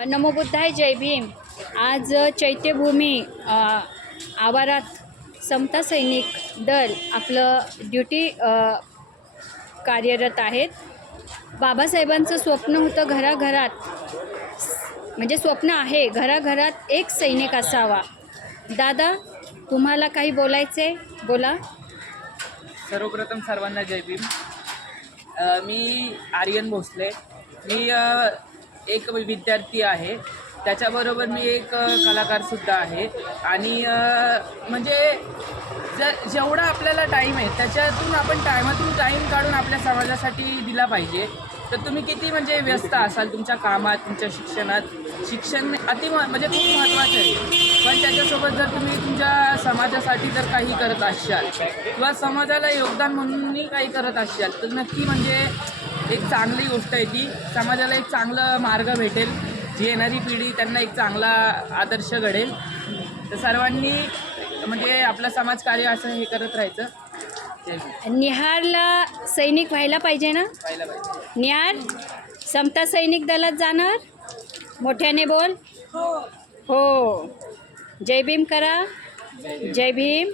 नमो बुद्धाय, जय भीम. आज चैत्यभूमी आवारात समता सैनिक दल आपलं ड्युटी कार्यरत आहेत. बाबासाहेबांचं स्वप्न होतं घराघरात, म्हणजे स्वप्न आहे घराघरात एक सैनिक असावा. दादा, तुम्हाला काही बोलायचे? बोला. सर्वप्रथम सर्वांना जय भीम. मी आर्यन भोसले. मी एक विद्यार्थी आहे, त्याच्याबरोबर मी एक कलाकारसुद्धा आहे. आणि म्हणजे जेवढा आपल्याला टाईम आहे त्याच्यातून आपण टाईम काढून आपल्या समाजासाठी दिला पाहिजे. तर तुम्ही किती म्हणजे व्यस्त असाल तुमच्या कामात, तुमच्या शिक्षणात. शिक्षण म्हणजे खूप महत्त्वाचं आहे, पण त्याच्यासोबत जर तुम्ही तुमच्या समाजासाठी जर काही करत असाल किंवा समाजाला योगदान म्हणूनही काही करत असाल तर नक्की म्हणजे एक चांगली गोष्ट आहे. ती समाजाला एक चांगलं मार्ग भेटेल, जी येणारी पिढी त्यांना एक चांगला आदर्श घडेल. तर सर्वांनी म्हणजे आपलं समाजकार्य असं हे करत राहायचं. निहारला सैनिक व्हायला पाहिजे ना? व्हायला पाहिजे. निहार समता सैनिक दलात जाणार? मोठ्याने बोल. हो. जय भीम करा. जय भीम.